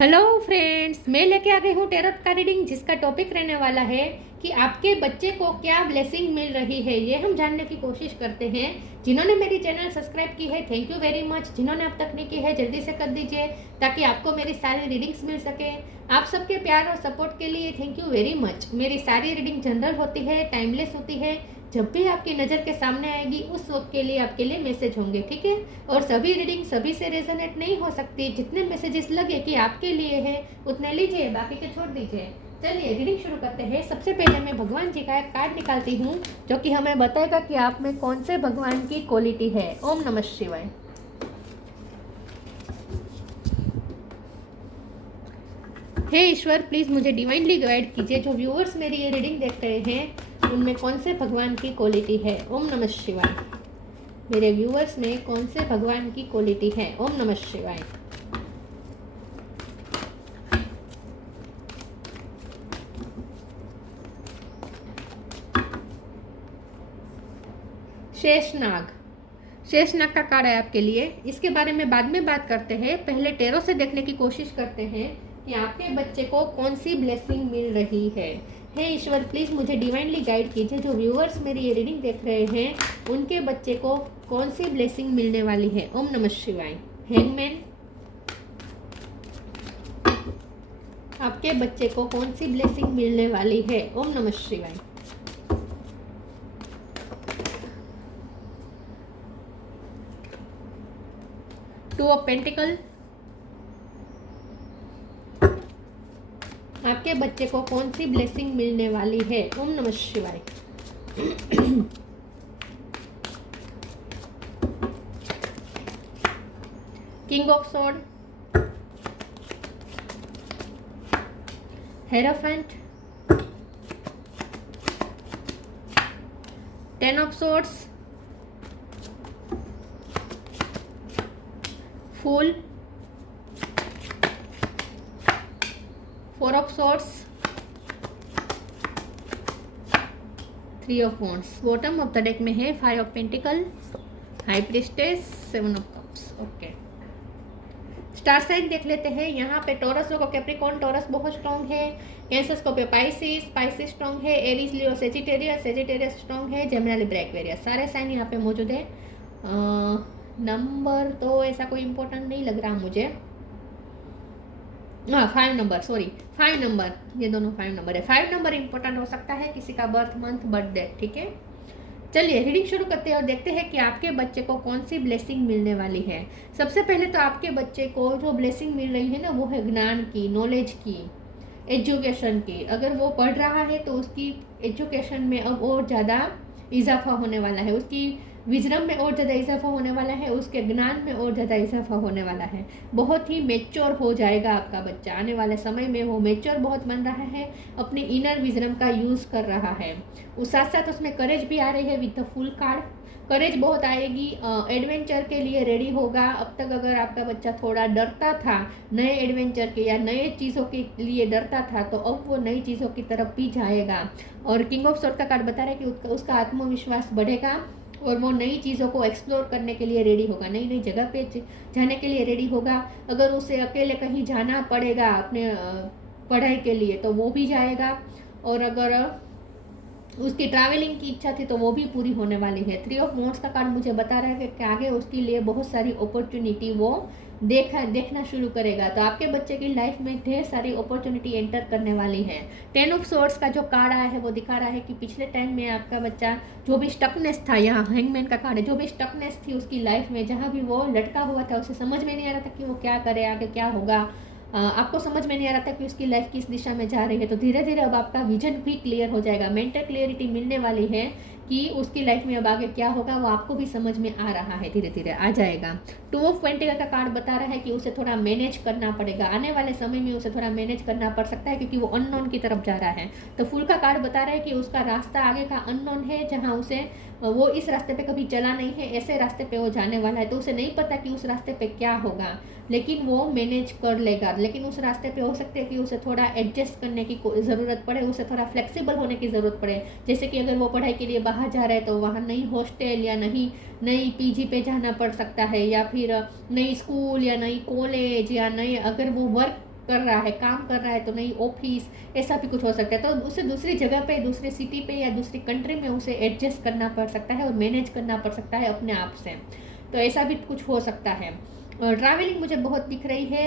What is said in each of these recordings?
Hello friends, मैं लेके आ गई हूँ टेरोट का रीडिंग, जिसका टॉपिक रहने वाला है कि आपके बच्चे को क्या ब्लेसिंग मिल रही है। ये हम जानने की कोशिश करते हैं। जिन्होंने मेरी चैनल सब्सक्राइब की है, थैंक यू वेरी मच। जिन्होंने अब तक नहीं की है, जल्दी से कर दीजिए ताकि आपको मेरी सारी रीडिंग्स मिल सके। आप सबके प्यार और सपोर्ट के लिए थैंक यू वेरी मच। मेरी सारी रीडिंग जनरल होती है, टाइमलेस होती है। जब भी आपकी नज़र के सामने आएगी उस वक्त के लिए आपके लिए मैसेज होंगे, ठीक है। और सभी रीडिंग सभी से रेजोनेट नहीं हो सकती। जितने मैसेजेस लगे कि आपके लिए है उतने लीजिए, बाकी के छोड़ दीजिए। चलिए रीडिंग शुरू करते हैं। सबसे पहले मैं भगवान जी का एक कार्ड निकालती हूँ जो कि हमें बताएगा कि आप में कौन से भगवान की क्वालिटी है। ओम नमः शिवाय। हे ईश्वर, प्लीज़ मुझे डिवाइनली गाइड कीजिए। जो व्यूअर्स मेरी ये रीडिंग देख रहे हैं उनमें कौन से भगवान की क्वालिटी है। ओम नमः शिवाय। मेरे व्यूअर्स में कौन से भगवान की क्वालिटी है। ओम नमः शिवाय। शेषनाग। शेषनाग का कार्ड है आपके लिए। इसके बारे में बाद में बात करते हैं। पहले टेरो से देखने की कोशिश करते हैं कि आपके बच्चे को कौन सी ब्लेसिंग मिल रही है। हे ईश्वर, प्लीज़ मुझे डिवाइनली गाइड कीजिए। जो व्यूअर्स मेरी ये रीडिंग देख रहे हैं उनके बच्चे को कौन सी ब्लेसिंग मिलने वाली है। ओम नमः शिवाय। हैंगमैन। आपके बच्चे को कौन सी ब्लेसिंग मिलने वाली है। ओम नमः शिवाय। Two of pentacle. आपके बच्चे को कौन सी ब्लेसिंग मिलने वाली है। ओम नमः शिवाय। King of sword. Hierophant. Ten of swords. Fool. Four of swords. Three of wands. Bottom of the deck में है five of pentacle, high priestess, seven of cups. Okay, star sign देख लेते हैं। यहाँ पे टॉरस लोगों, कैप्रिकॉर्न टॉरस बहुत strong है। कैंसर को पे पाइसिस स्ट्रॉन्ग है। एरीज लियो सेजिटेरियस स्ट्रॉन्ग है। जेमिनी लिब्रा एक्वेरियस, सारे साइन यहाँ पे मौजूद है। नंबर तो ऐसा कोई इम्पोर्टेंट नहीं लग रहा मुझे। हाँ, 5 नंबर, सॉरी 5 नंबर, ये दोनों 5 नंबर है। 5 नंबर इंपॉर्टेंट हो सकता है, किसी का बर्थ मंथ, बर्थ डेट, ठीक है। चलिए रीडिंग शुरू करते हैं और देखते हैं कि आपके बच्चे को कौन सी ब्लेसिंग मिलने वाली है। सबसे पहले तो आपके बच्चे को जो ब्लेसिंग मिल रही है ना, वो है ज्ञान की, नॉलेज की, एजुकेशन की। अगर वो पढ़ रहा है तो उसकी एजुकेशन में अब और ज़्यादा इजाफा होने वाला है। उसकी विजडम में और ज़्यादा इजाफा होने वाला है। उसके ज्ञान में और ज़्यादा इजाफा होने वाला है। बहुत ही मेच्योर हो जाएगा आपका बच्चा। आने वाले समय में वो मेच्योर बहुत बन रहा है, अपनी इनर विजडम का यूज़ कर रहा है। उस साथ साथ उसमें करेज भी आ रही है विद द फुल कार्ड। करेज बहुत आएगी, एडवेंचर के लिए रेडी होगा। अब तक अगर आपका बच्चा थोड़ा डरता था नए एडवेंचर के या नए चीज़ों के लिए डरता था, तो अब वो नई चीज़ों की तरफ भी जाएगा। और किंग ऑफ सॉर्ड का कार्ड बता रहा है कि उसका आत्मविश्वास बढ़ेगा और वो नई चीज़ों को एक्सप्लोर करने के लिए रेडी होगा, नई नई जगह पे जाने के लिए रेडी होगा। अगर उसे अकेले कहीं जाना पड़ेगा अपने पढ़ाई के लिए तो वो भी जाएगा। और अगर उसकी ट्रैवलिंग की इच्छा थी तो वो भी पूरी होने वाली है। 3 ऑफ वॉन्ड्स का कार्ड मुझे बता रहा है कि आगे उसके लिए बहुत सारी अपॉर्चुनिटी वो देखना शुरू करेगा। तो आपके बच्चे की लाइफ में ढेर सारी अपॉर्चुनिटी एंटर करने वाली है। 10 ऑफ सोर्ड्स का जो कार्ड आया है वो दिखा रहा है कि पिछले टाइम में आपका बच्चा जो भी स्टकनेस था, यहाँ हैंगमैन का कार्ड है, जो भी स्टकनेस थी उसकी लाइफ में, जहाँ भी वो लटका हुआ था, उसे समझ में नहीं आ रहा था कि वो क्या करे, आगे क्या होगा। आपको समझ में नहीं आ रहा था कि उसकी लाइफ किस दिशा में जा रही है। तो धीरे धीरे अब आपका विजन भी क्लियर हो जाएगा। मेंटल क्लियरिटी मिलने वाली है कि उसकी लाइफ में अब आगे क्या होगा, वो आपको भी समझ में आ रहा है, धीरे धीरे आ जाएगा। 2 ऑफ पेंटिकल का कार्ड बता रहा है कि उसे थोड़ा मैनेज करना पड़ेगा। आने वाले समय में उसे थोड़ा मैनेज करना पड़ सकता है क्योंकि वो अननोन की तरफ जा रहा है। तो फुल का कार्ड बता रहा है कि उसका रास्ता आगे का अननोन है, जहाँ उसे वो इस रास्ते पे कभी चला नहीं है, ऐसे रास्ते पे वो जाने वाला है। तो उसे नहीं पता कि उस रास्ते पे क्या होगा, लेकिन वो मैनेज कर लेगा। लेकिन उस रास्ते पे हो सकता है कि उसे थोड़ा एडजस्ट करने की ज़रूरत पड़े, उसे थोड़ा फ्लेक्सिबल होने की ज़रूरत पड़े। जैसे कि अगर वो पढ़ाई के लिए बाहर जा रहा है तो वहाँ नई हॉस्टल या नई पीजी पे जाना पड़ सकता है, या फिर नई स्कूल या नई कॉलेज, या नई अगर वो वर्क कर रहा है, काम कर रहा है, तो नई ऑफिस, ऐसा भी कुछ हो सकता है। तो उसे दूसरी जगह पे, दूसरी सिटी पे या दूसरी कंट्री में उसे एडजस्ट करना पड़ सकता है और मैनेज करना पड़ सकता है अपने आप से। तो ऐसा भी कुछ हो सकता है। ट्रैवलिंग मुझे बहुत दिख रही है,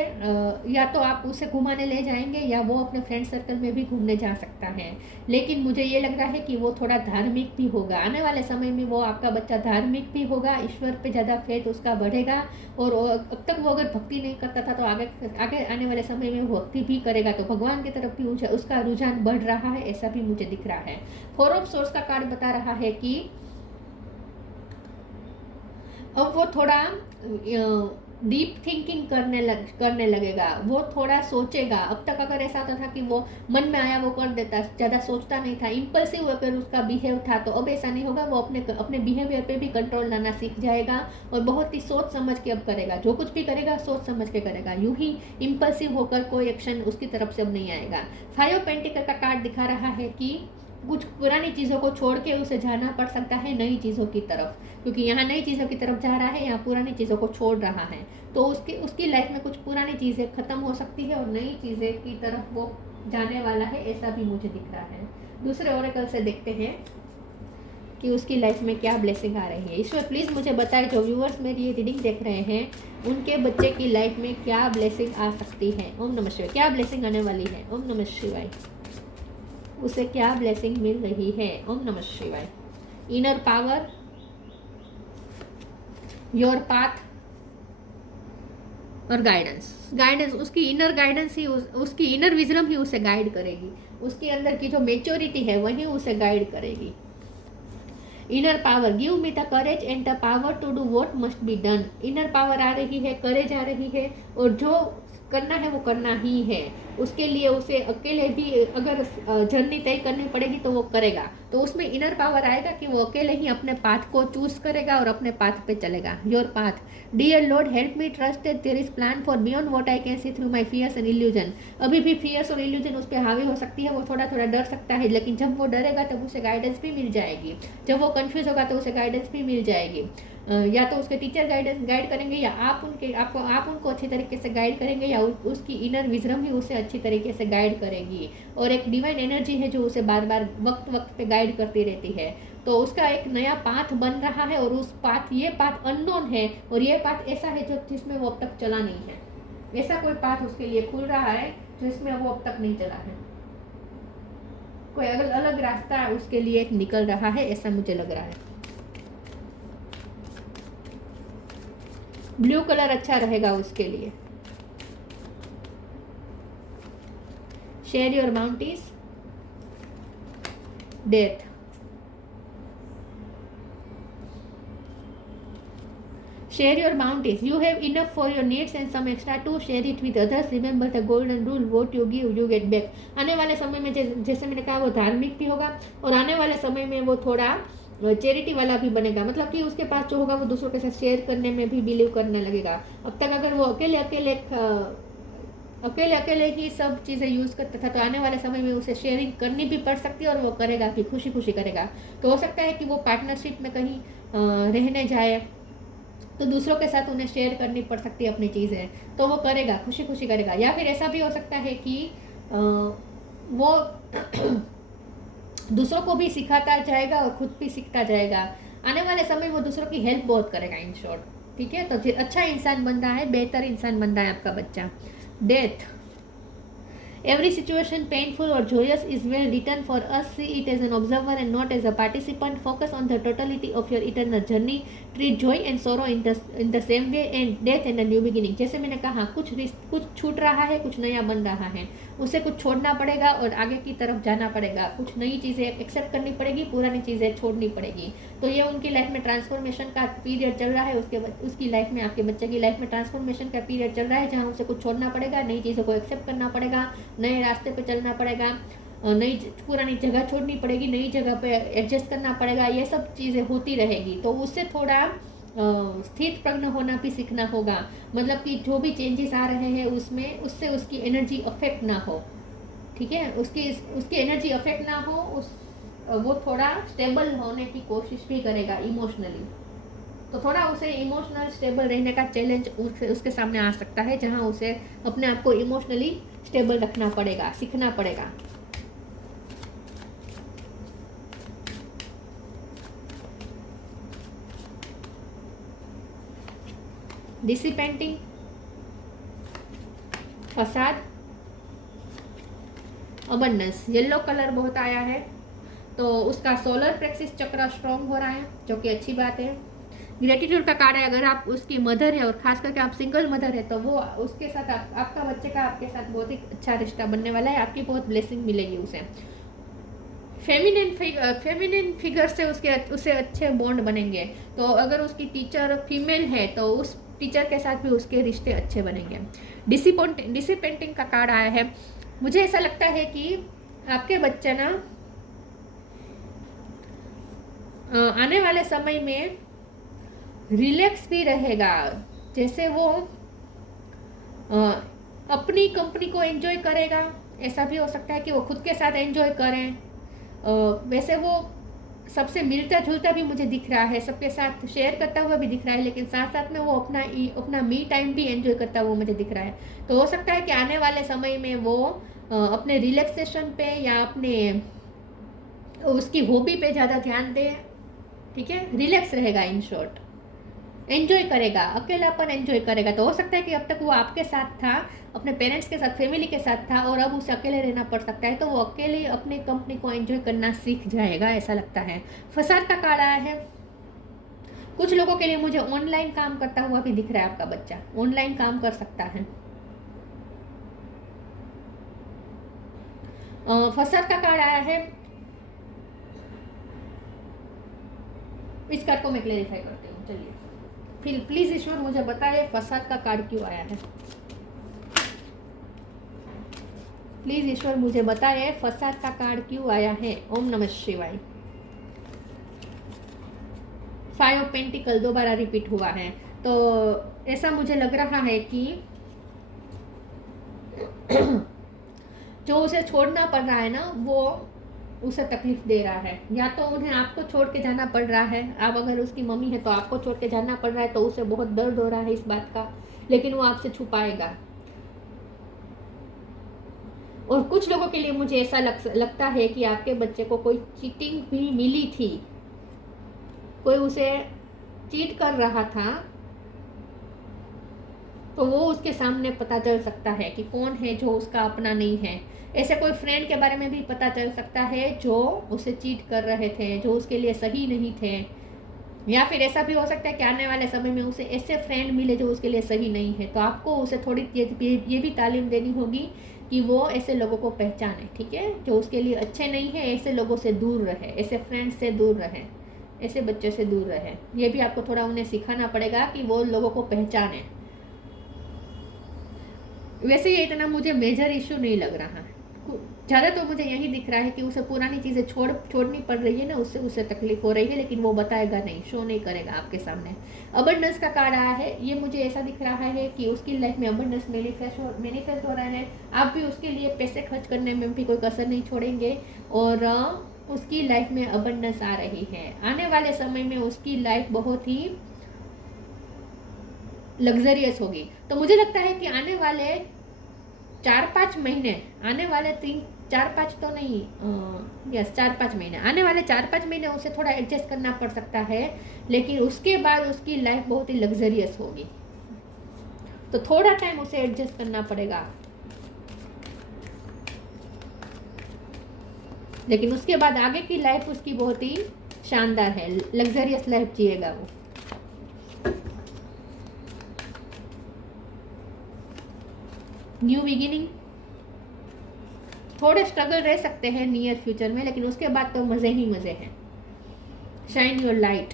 या तो आप उसे घुमाने ले जाएंगे या वो अपने फ्रेंड सर्कल में भी घूमने जा सकता है। लेकिन मुझे ये लग रहा है कि वो थोड़ा धार्मिक भी होगा। आने वाले समय में वो आपका बच्चा धार्मिक भी होगा, ईश्वर पे ज़्यादा फेथ उसका बढ़ेगा। और अब तक वो अगर भक्ति नहीं करता था तो आगे आगे आने वाले समय में वो भक्ति भी करेगा, तो भगवान की तरफ भी उसका रुझान बढ़ रहा है, ऐसा भी मुझे दिख रहा है। 4 ऑफ सोर्स का कार्ड बता रहा है कि अब वो थोड़ा डीप थिंकिंग करने लगेगा, वो थोड़ा सोचेगा। अब तक अगर ऐसा होता था कि वो मन में आया वो कर देता, ज़्यादा सोचता नहीं था, इम्पल्सिव अगर उसका बिहेव था, तो अब ऐसा नहीं होगा। वो अपने बिहेवियर पे भी कंट्रोल लाना सीख जाएगा और बहुत ही सोच समझ के अब करेगा। जो कुछ भी करेगा सोच समझ के करेगा, यूं ही इम्पल्सिव होकर कोई एक्शन उसकी तरफ से अब नहीं आएगा। 5 ऑफ पेंटिकल का कार्ड दिखा रहा है कि कुछ पुरानी चीज़ों को छोड़ के उसे जाना पड़ सकता है नई चीज़ों की तरफ, क्योंकि यहाँ नई चीज़ों की तरफ जा रहा है, यहाँ पुरानी चीज़ों को छोड़ रहा है। तो उसकी लाइफ में कुछ पुरानी चीज़ें ख़त्म हो सकती है और नई चीज़ें की तरफ वो जाने वाला है, ऐसा भी मुझे दिख रहा है। दूसरे ओरेकल से देखते हैं कि उसकी लाइफ में क्या ब्लेसिंग आ रही है। ईश्वर प्लीज़ मुझे बताएं, जो व्यूअर्स मेरी ये रीडिंग देख रहे हैं उनके बच्चे की लाइफ में क्या ब्लेसिंग आ सकती है। ओम नमः शिवाय। क्या ब्लेसिंग आने वाली है? ओम नमः शिवाय। उसे क्या ब्लेसिंग मिल रही है? ओम नमः शिवाय। इनर पावर, योर पाथ और गाइडेंस उसकी इनर गाइडेंस ही उसकी इनर विजडम ही उसे गाइड करेगी। उसके अंदर की जो मेच्योरिटी है वही उसे गाइड करेगी। Inner power, give me the courage and the power to do what must be done. Inner power आ रही है, करेज आ रही है, और जो करना है वो करना ही है। उसके लिए उसे अकेले भी अगर जर्नी तय करनी पड़ेगी तो वो करेगा। तो उसमें इनर पावर आएगा कि वो अकेले ही अपने पाथ को चूज करेगा और अपने पाथ पे चलेगा। Your path, dear Lord help me trust that there is plan for beyond what I can see through my fears and illusion. अभी भी फियर्स और इल्यूजन उस पर हावी हो सकती है, वो थोड़ा थोड़ा डर सकता है, लेकिन जब वो डरेगा तब उसे गाइडेंस भी मिल जाएगी। जब वो कंफ्यूज होगा तो उसे गाइडेंस भी मिल जाएगी। या तो उसके टीचर गाइड करेंगे, या आप उनको अच्छी तरीके से गाइड करेंगे, या उसकी इनर विजडम ही उसे अच्छी तरीके से गाइड करेगी। और एक डिवाइन एनर्जी है जो उसे बार बार वक्त पे गाइड करती रहती है। तो उसका एक नया पाथ बन रहा है, और ये पाथ अननोन है, और ये पाथ ऐसा है जिसमें वो अब तक चला नहीं है। ऐसा कोई पाथ उसके लिए खुल रहा है जिसमें वो अब तक नहीं चला है। कोई अलग रास्ता उसके लिए निकल रहा है, ऐसा मुझे लग रहा है। ब्लू कलर अच्छा रहेगा उसके लिए। Share your bounties, death, share your bounties. You have enough for your needs and some extra to share it with others. Remember the golden rule, what you give you get back. आने वाले समय में जैसे मैंने कहा वो धार्मिक भी होगा, और आने वाले समय में वो थोड़ा चैरिटी वाला भी बनेगा। मतलब कि उसके पास जो होगा वो दूसरों के साथ शेयर करने में भी बिलीव करने लगेगा। अब तक अगर वो अकेले ही सब चीज़ें यूज़ करता था, तो आने वाले समय में उसे शेयरिंग करनी भी पड़ सकती है, और वो करेगा कि खुशी करेगा। तो हो सकता है कि वो पार्टनरशिप में कहीं रहने जाए तो दूसरों के साथ उन्हें शेयर करनी पड़ सकती है अपनी चीज़ें, तो वो करेगा, खुशी करेगा। या फिर ऐसा भी हो सकता है कि वो दूसरों को भी सिखाता जाएगा और खुद भी सीखता जाएगा। आने वाले समय में वो दूसरों की हेल्प बहुत करेगा, इन शॉर्ट। ठीक है, तो अच्छा इंसान बन रहा है, बेहतर इंसान बन रहा है आपका बच्चा। Death, every situation painful or joyous is well written for us. See it as an observer and not as a participant. Focus on the totality of your eternal journey. Treat joy and sorrow in the same way, and death and a new beginning. जैसे मैंने कहा, कुछ छूट रहा है, कुछ नया बन रहा है, उसे कुछ छोड़ना पड़ेगा और आगे की तरफ जाना पड़ेगा। कुछ नई चीज़ें एक्सेप्ट करनी पड़ेगी, पुरानी चीज़ें छोड़नी पड़ेगी। तो ये उनकी लाइफ में ट्रांसफॉर्मेशन का पीरियड चल रहा है। उसकी लाइफ में, आपके बच्चे की लाइफ में ट्रांसफॉर्मेशन का पीरियड चल रहा है, जहाँ उसे कुछ छोड़ना पड़ेगा, नई चीज़ों को एक्सेप्ट करना पड़ेगा, नए रास्ते पे चलना पड़ेगा, पुरानी जगह छोड़नी पड़ेगी, नई जगह पे एडजस्ट करना पड़ेगा। ये सब चीज़ें होती रहेगी, तो उससे थोड़ा स्थित प्रज्ञ होना भी सीखना होगा। मतलब कि जो भी चेंजेस आ रहे हैं उससे उसकी एनर्जी अफेक्ट ना हो। ठीक है, उसकी एनर्जी अफेक्ट ना हो, वो थोड़ा स्टेबल होने की कोशिश भी करेगा इमोशनली। तो थोड़ा उसे इमोशनल स्टेबल रहने का चैलेंज उसके सामने आ सकता है, जहाँ उसे अपने आप को इमोशनली स्टेबल रखना पड़ेगा, सीखना पड़ेगा। डिसिपेंटिंग, फसाद, अबंडेंस। येलो कलर बहुत आया है, तो उसका सोलर प्लेक्सिस चक्र स्ट्रॉन्ग हो रहा है, जो कि अच्छी बात है। ग्रेटिट्यूड का कार्ड है, अगर आप उसकी मदर है और खास करके आप सिंगल मदर है, तो वो उसके साथ आपका बच्चे का आपके साथ बहुत ही अच्छा रिश्ता बनने वाला है, आपकी बहुत ब्लेसिंग मिलेगी उसे। फेमिनिन फिगर से उसे अच्छे बॉन्ड बनेंगे। तो अगर उसकी टीचर फीमेल है तो उस टीचर के साथ भी उसके रिश्ते अच्छे बनेंगे। डिसिपेंटिंग का कार्ड आया है। मुझे ऐसा लगता है कि आपके बच्चे ना आने वाले समय में रिलैक्स भी रहेगा, जैसे वो अपनी कंपनी को एंजॉय करेगा। ऐसा भी हो सकता है कि वो खुद के साथ एंजॉय करें। वैसे वो सबसे मिलता जुलता भी मुझे दिख रहा है, सबके साथ शेयर करता हुआ भी दिख रहा है, लेकिन साथ साथ में वो अपना मी टाइम भी एंजॉय करता हुआ मुझे दिख रहा है। तो हो सकता है कि आने वाले समय में वो अपने रिलैक्सेशन पे या अपने उसकी हॉबी पे ज़्यादा ध्यान दे। ठीक है, रिलैक्स रहेगा, इन शॉर्ट एंजॉय करेगा, अकेलापन एंजॉय करेगा। तो हो सकता है कि अब तक वो आपके साथ था, अपने पेरेंट्स के साथ, फैमिली के साथ था, और अब उसे अकेले रहना पड़ सकता है, तो वो अकेले अपनी कंपनी को एंजॉय करना सीख जाएगा, ऐसा लगता है। फसाद का कार्ड आया है। कुछ लोगों के लिए मुझे ऑनलाइन काम करता हुआ भी दिख रहा है, आपका बच्चा ऑनलाइन काम कर सकता है। फसाद का कार्ड आया है। इस कार्ड को मैं क्लेरिफाई करती हूँ। चलिए, फिर प्लीज ईश्वर मुझे बताइए फसाद का कार्ड क्यों आया है। प्लीज ईश्वर मुझे बताइए फसाद का कार्ड क्यों आया है। ओम नमः शिवाय। 5 ऑफ पेंटिकल दोबारा रिपीट हुआ है, तो ऐसा मुझे लग रहा है कि जो उसे छोड़ना पड़ रहा है ना, वो उसे तकलीफ दे रहा है। या तो उन्हें आपको छोड़ के जाना पड़ रहा है, आप अगर उसकी मम्मी है तो आपको छोड़ के जाना पड़ रहा है, तो उसे बहुत दर्द हो रहा है इस बात का, लेकिन वो आपसे छुपाएगा। और कुछ लोगों के लिए मुझे ऐसा लगता है कि आपके बच्चे को कोई चीटिंग भी मिली थी, कोई उसे चीट कर रहा था, तो वो उसके सामने पता चल सकता है कि कौन है जो उसका अपना नहीं है। ऐसे कोई फ्रेंड के बारे में भी पता चल सकता है जो उसे चीट कर रहे थे, जो उसके लिए सही नहीं थे। या फिर ऐसा भी हो सकता है कि आने वाले समय में उसे ऐसे फ्रेंड मिले जो उसके लिए सही नहीं है। तो आपको उसे थोड़ी ये भी तालीम देनी होगी कि वो ऐसे लोगों को पहचाने, ठीक है, जो उसके लिए अच्छे नहीं है। ऐसे लोगों से दूर रहे, ऐसे फ्रेंड से दूर रहे, ऐसे बच्चों से दूर रहे। ये भी आपको थोड़ा उन्हें सिखाना पड़ेगा कि वो लोगों को पहचाने। वैसे ये इतना मुझे मेजर इशू नहीं लग रहा, ज़्यादा तो मुझे यही दिख रहा है कि उसे पुरानी चीज़ें छोड़नी पड़ रही है ना, उससे उसे तकलीफ हो रही है, लेकिन वो बताएगा नहीं, शो नहीं करेगा आपके सामने। अबंडेंस का कार्ड आया है। ये मुझे ऐसा दिख रहा है कि उसकी लाइफ में अबंडेंस मैनिफेस्ट हो रहा है। आप भी उसके लिए पैसे खर्च करने में भी कोई कसर नहीं छोड़ेंगे, और उसकी लाइफ में अबंडेंस आ रही है। आने वाले समय में उसकी लाइफ बहुत ही लग्जरियस होगी। तो मुझे लगता है कि आने वाले 4-5 महीने, आने वाले 4-5 तो नहीं, यस 4-5 महीने, आने वाले 4-5 महीने उसे थोड़ा एडजस्ट करना पड़ सकता है, लेकिन उसके बाद उसकी लाइफ बहुत ही लग्जरियस होगी। तो थोड़ा टाइम उसे एडजस्ट करना पड़ेगा, लेकिन उसके बाद आगे की लाइफ उसकी बहुत ही शानदार है, लग्जरियस लाइफ जिएगा वो। न्यू बिगिनिंग, थोड़े स्ट्रगल रह सकते हैं नियर फ्यूचर में, लेकिन उसके बाद तो मजे ही मजे हैं। Shine your light,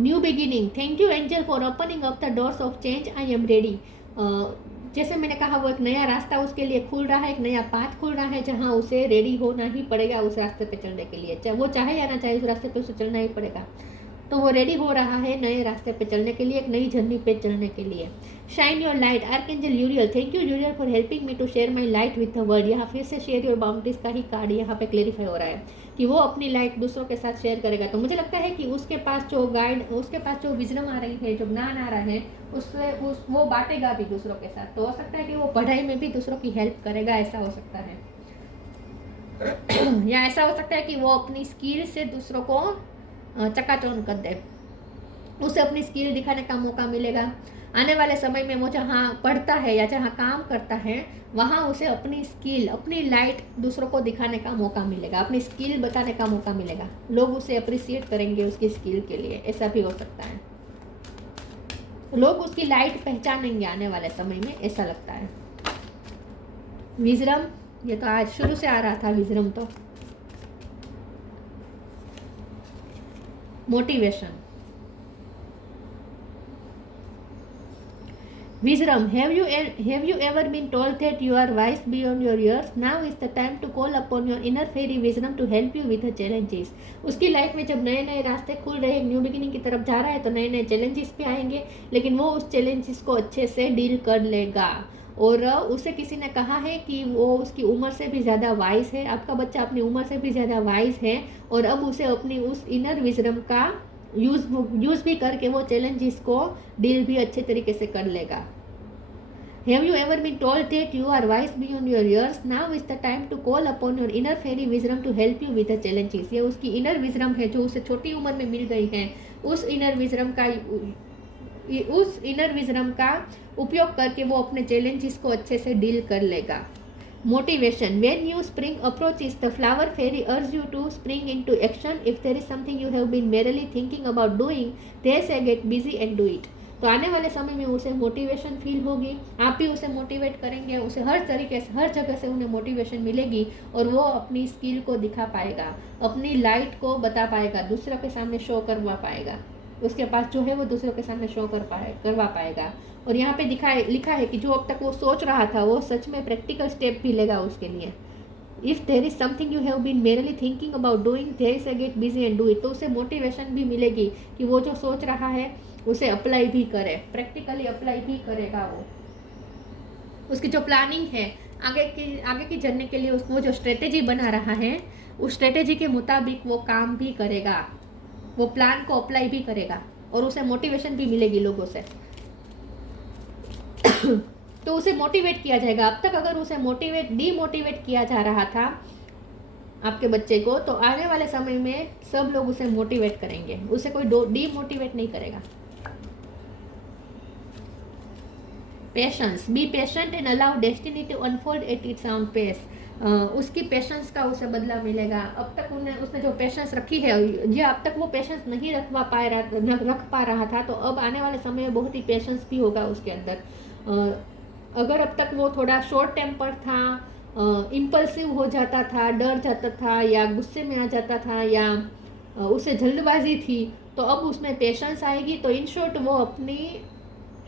new beginning. Thank you angel for opening up the doors of change, I am ready. जैसे मैंने कहा, वो एक नया रास्ता उसके लिए खुल रहा है, एक नया पाथ खुल रहा है, जहां उसे रेडी होना ही पड़ेगा उस रास्ते पे चलने के लिए। वो चाहे या ना चाहे, उस रास्ते पे उसे चलना ही पड़ेगा। तो वो रेडी हो रहा है नए रास्ते पे चलने के लिए, एक नई जर्नी पे चलने के लिए। Shine your light, archangel Uriel. Thank you Uriel for helping me to share my light with the world. यहाँ फिर से शेयर योर बाउंड्रीज का ही कार्ड यहाँ पे क्लेरिफाई हो रहा है कि वो अपनी लाइट दूसरों के साथ शेयर करेगा। तो मुझे लगता है कि उसके पास जो विजडम आ रही है, जो ज्ञान आ रहा है, वो बांटेगा भी दूसरों के साथ। तो हो सकता है कि वो पढ़ाई में भी दूसरों की हेल्प करेगा, ऐसा हो सकता है। या ऐसा हो सकता है कि वो अपनी स्किल से दूसरों को चकाचौंध कर दे, उसे अपनी स्किल दिखाने का मौका मिलेगा। आने वाले समय में वो जहाँ पढ़ता है या जहाँ काम करता है, वहाँ उसे अपनी स्किल, अपनी लाइट दूसरों को दिखाने का मौका मिलेगा, अपनी स्किल बताने का मौका मिलेगा। लोग उसे अप्रिशिएट करेंगे उसकी स्किल के लिए, ऐसा भी हो सकता है। लोग उसकी लाइट पहचानेंगे आने वाले समय में, ऐसा लगता है। विजडम, ये तो आज शुरू से आ रहा था विजडम। तो motivation, Wisdom, have you ever been told that you are wise beyond your years? Now is the time to call upon your inner fairy wisdom to help you with the challenges. उसकी life में जब नए नए रास्ते खुल रहे हैं, new beginning की तरफ जा रहा है, तो नए नए चैलेंजेस भी आएंगे, लेकिन वो उस चैलेंजेस को अच्छे से डील कर लेगा। और उसे किसी ने कहा है कि वो उसकी उम्र से भी ज़्यादा वाइज है, आपका बच्चा अपनी उम्र से भी ज़्यादा वाइज है, और अब उसे अपनी उस इनर विजडम का यूज़ भी करके वो चैलेंजेस को डील भी अच्छे तरीके से कर लेगा। Have you ever been told that you are wise beyond your years? Now is the time to call upon your inner fairy wisdom to help you with the challenges. ये उसकी inner wisdom है जो उसे छोटी उम्र में मिल गई है। उस इनर विजडम का उपयोग करके वो अपने चैलेंजेस को अच्छे से डील कर लेगा। Motivation. When you spring approaches, the flower fairy urges you to spring into action. If there is something you have been merely thinking about doing, they say get busy and do it. तो आने वाले समय में उसे motivation feel होगी, आप भी उसे मोटिवेट करेंगे, उसे हर तरीके से, हर जगह से उन्हें मोटिवेशन मिलेगी, और वो अपनी स्किल को दिखा पाएगा, अपनी लाइट को बता पाएगा, दूसरों के सामने शो करवा पाएगा। उसके पास जो है वो दूसरों के सामने शो करवा पाएगा। और यहाँ पे लिखा है कि जो अब तक वो सोच रहा था, वो सच में प्रैक्टिकल स्टेप भी लेगा उसके लिए। If there is something you have been merely thinking about doing, there is a get busy and do it. तो उसे मोटिवेशन भी मिलेगी कि वो जो सोच रहा है उसे अप्लाई भी करे, प्रैक्टिकली अप्लाई भी करेगा। वो उसकी जो प्लानिंग है आगे की जर्नी के लिए, वो जो स्ट्रेटेजी बना रहा है, उस स्ट्रेटेजी के मुताबिक वो काम भी करेगा, वो प्लान को अप्लाई भी करेगा, और उसे मोटिवेशन भी मिलेगी लोगों से। तो उसे मोटिवेट किया जाएगा। अब तक अगर उसे डीमोटिवेट किया जा रहा था आपके बच्चे को, तो आने वाले समय में सब लोग उसे मोटिवेट करेंगे, उसे कोई डीमोटिवेट नहीं करेगा। Patience, be patient and allow destiny to unfold at its own pace. उसकी पेशेंस का उसे बदला मिलेगा। अब तक उसने जो पेशेंस रखी है, ये अब तक वो पेशेंस नहीं रख पा रहा था, तो अब आने वाले समय में बहुत ही पेशेंस भी होगा उसके अंदर। अगर अब तक वो थोड़ा शॉर्ट टेम्पर था, इम्पल्सिव हो जाता था, डर जाता था, या गुस्से में आ जाता था, या उसे जल्दबाजी थी, तो अब उसमें पेशेंस आएगी। तो इन शॉर्ट वो अपनी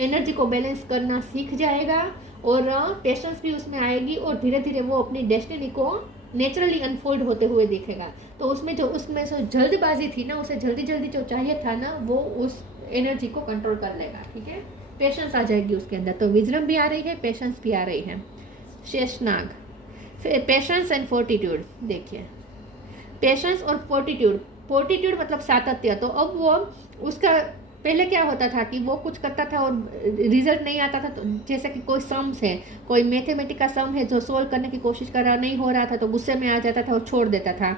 एनर्जी को बैलेंस करना सीख जाएगा, और पेशेंस भी उसमें आएगी, और धीरे धीरे वो अपनी डेस्टिनी को नेचुरली अनफोल्ड होते हुए दिखेगा। तो उसमें जो जल्दबाजी थी ना, उसे जल्दी जो चाहिए था ना, वो उस एनर्जी को कंट्रोल कर लेगा। ठीक है, पेशेंस आ जाएगी उसके अंदर। तो विजडम भी आ रही है, पेशेंस भी आ रही है। Sheshnag, patience and fortitude. देखिए, पेशेंस और फोर्टिट्यूड मतलब सातत्य। तो अब वो उसका पहले क्या होता था कि वो कुछ करता था और रिजल्ट नहीं आता था, तो जैसे कि कोई सम्स है, कोई मैथमेटिक का सम है जो सोल्व करने की कोशिश कर रहा, नहीं हो रहा था, तो गुस्से में आ जाता था और छोड़ देता था,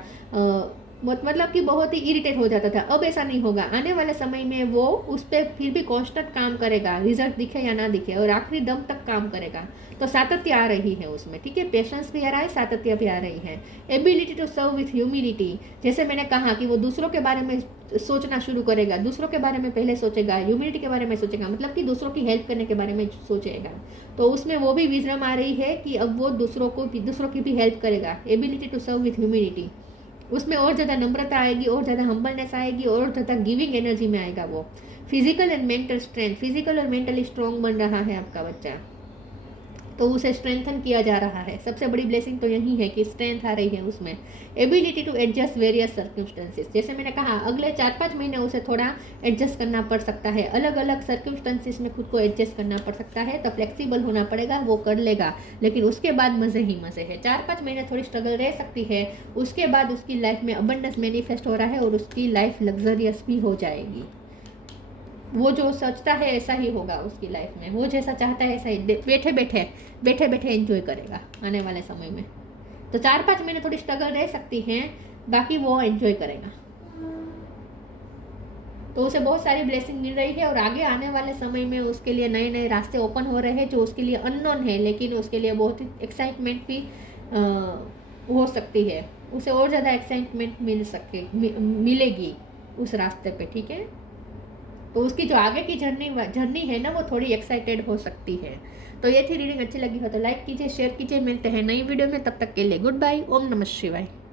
मतलब कि बहुत ही इरिटेट हो जाता था। अब ऐसा नहीं होगा। आने वाले समय में वो उस पर फिर भी कांस्टेंट काम करेगा, रिजल्ट दिखे या ना दिखे, और आखिरी दम तक काम करेगा। तो सातत्य आ रही है उसमें। ठीक है, पेशेंस भी आ रहा है, सातत्य भी आ रही है। Ability to serve with humility, जैसे मैंने कहा कि वो दूसरों के बारे में सोचना शुरू करेगा, दूसरों के बारे में पहले सोचेगा, ह्यूमिलिटी के बारे में सोचेगा, मतलब कि दूसरों की हेल्प करने के बारे में सोचेगा। तो उसमें वो भी विजडम आ रही है कि अब वो दूसरों की भी हेल्प करेगा। Ability to serve with humility, उसमें और ज़्यादा नम्रता आएगी, और ज़्यादा हम्बलनेस आएगी, और ज़्यादा गिविंग एनर्जी में आएगा वो। Physical and mental strength, physical और मेंटली स्ट्रॉन्ग बन रहा है आपका बच्चा। तो उसे स्ट्रेंथन किया जा रहा है। सबसे बड़ी ब्लेसिंग तो यही है कि स्ट्रेंथ आ रही है उसमें। Ability to adjust various circumstances, जैसे मैंने कहा अगले 4-5 महीने उसे थोड़ा एडजस्ट करना पड़ सकता है, अलग अलग सर्कमस्टेंसेस में खुद को एडजस्ट करना पड़ सकता है, तो फ्लेक्सिबल होना पड़ेगा, वो कर लेगा, लेकिन उसके बाद मज़े ही मज़े है। 4-5 महीने थोड़ी स्ट्रगल रह सकती है, उसके बाद उसकी लाइफ में अबंडेंस मैनिफेस्ट हो रहा है और उसकी लाइफ लग्जरियस भी हो जाएगी। वो जो सोचता है ऐसा ही होगा उसकी लाइफ में, वो जैसा चाहता है ऐसा ही बैठे बैठे एंजॉय करेगा आने वाले समय में। तो 4-5 महीने थोड़ी स्ट्रगल रह सकती हैं, बाकी वो एंजॉय करेगा। तो उसे बहुत सारी ब्लेसिंग मिल रही है और आगे आने वाले समय में उसके लिए नए नए रास्ते ओपन हो रहे हैं जो उसके लिए अननोन है, लेकिन उसके लिए बहुत ही एक्साइटमेंट भी हो सकती है। उसे और ज़्यादा एक्साइटमेंट मिलेगी उस रास्ते पे, ठीक है। तो उसकी जो आगे की जर्नी है ना, वो थोड़ी एक्साइटेड हो सकती है। तो ये थी रीडिंग, अच्छी लगी हो तो लाइक कीजिए, शेयर कीजिए। मिलते हैं नई वीडियो में, तब तक के लिए गुड बाय। ओम नमः शिवाय।